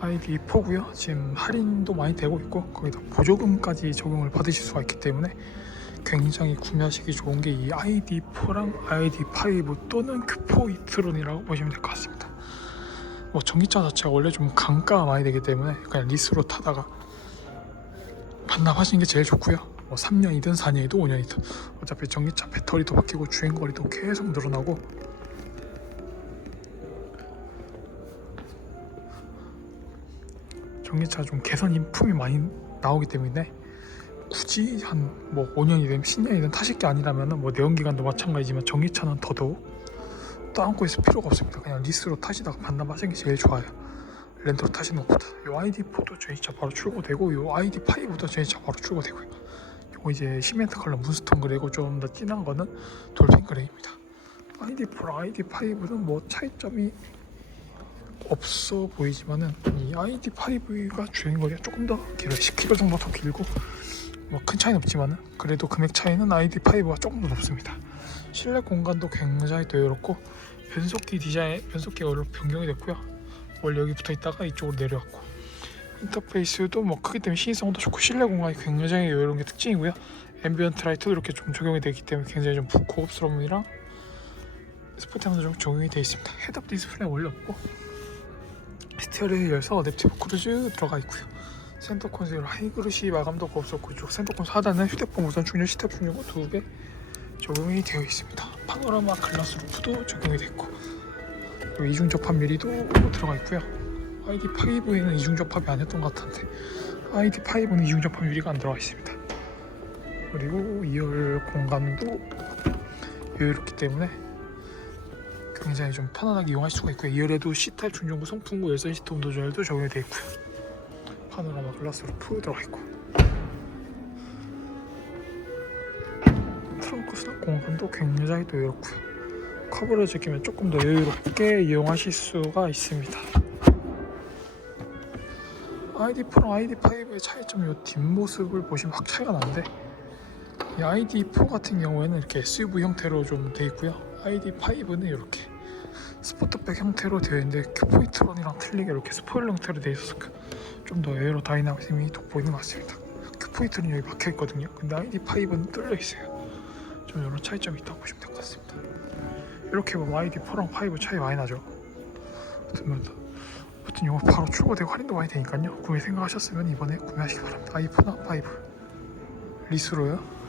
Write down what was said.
ID4고요. 지금 할인도 많이 되고 있고 거기다 보조금까지 적용을 받으실 수가 있기 때문에 굉장히 구매하시기 좋은 게이 ID4랑 ID5 또는 큐포 이트론이라고 보시면 될 것 같습니다. 뭐 전기차 자체가 원래 좀 강가가 많이 되기 때문에 그냥 리스로 타다가 반납하시는 게 제일 좋고요. 뭐 3년이든 4년이든 5년이든 어차피 전기차 배터리도 바뀌고 주행거리도 계속 늘어나고 전기차 좀 개선 인품이 많이 나오기 때문에 굳이 한 뭐 5년이든 10년이든 타실 게 아니라면 뭐 내연기관도 마찬가지지만 전기차는 더더욱 떠안고 있을 필요가 없습니다. 그냥 리스로 타시다가 반납하시는 게 제일 좋아요. 렌트로 타시는 것보다. 요 ID4도 전기차 바로 출고되고 요 ID5도 전기차 바로 출고되고요. 요거 이제 시멘트 컬러 문스톤 그레이고 좀 더 진한 거는 돌핀 그레이입니다. ID4랑 ID5는 뭐 차이점이 없어 보이지만은 이 ID5가 주행거리가 조금 더 길어요. 10km 정도 더 길고 뭐 큰 차이는 없지만은 그래도 금액 차이는 ID5가 조금 더 높습니다. 실내 공간도 굉장히 여유롭고 변속기 디자인 변속기가 변경이 됐고요. 원래 여기 붙어 있다가 이쪽으로 내려왔고 인터페이스도 뭐 크기 때문에 시인성도 좋고 실내 공간이 굉장히 여유로운 게 특징이고요. 앰비언트 라이트도 이렇게 좀 적용이 되기 때문에 굉장히 좀 고급스러움이랑 스포티함도 좀 적용이 되어 있습니다. 헤드업 디스플레이 원래 없고 스티어링 열선 어댑티브 크루즈 들어가 있고요. 센터 콘솔 하이그루시 마감도가 없었고 이쪽 센터 콘솔 하단은 휴대폰 무선 충전 시탑 충전구 두개 적용이 되어 있습니다. 파노라마 글라스 루프도 적용이 됐고 이중 접합 미리도 들어가 있고요. ID5에는 이중 접합이 안 했던 것 같은데 ID5는 이중 접합 미리가 안 들어가 있습니다. 그리고 2열 공간도 여유롭기 때문에 굉장히 좀 편안하게 이용할 수가 있고요. 2열에도 C타입 충전구 송풍구 열선 시트 온도 조절도 적용이 되어 있고요. 파노라마 글라스 루프 들어가 있고 트렁크 수납 공간도 굉장히 또 여유롭고요. 커버를 끼면 조금 더 여유롭게 이용하실 수가 있습니다. ID4랑 ID5의 차이점 이 뒷모습을 보시면 확 차이가 나는데 이 ID4 같은 경우에는 이렇게 SUV 형태로 좀 되어 있고요. ID5는 이렇게 스포트백 형태로 되어 있는데 큐포이트론이랑 틀리게 이렇게 스포일러 형태로 되어 있어서 좀 더 에어로 다이나믹이 돋보이는 것 같습니다. 큐포이트는 여기 막혀 있거든요. 근데 ID5는 뚫려 있어요. 좀 이런 차이점이 있다고 보시면 될 것 같습니다. 이렇게 보면 ID4랑 5 차이 많이 나죠. 아무튼 뭐, 아무튼 이거 바로 출고되고 할인도 많이 되니까요. 구매 생각하셨으면 이번에 구매하시기 바랍니다. i4나 5 리스로요.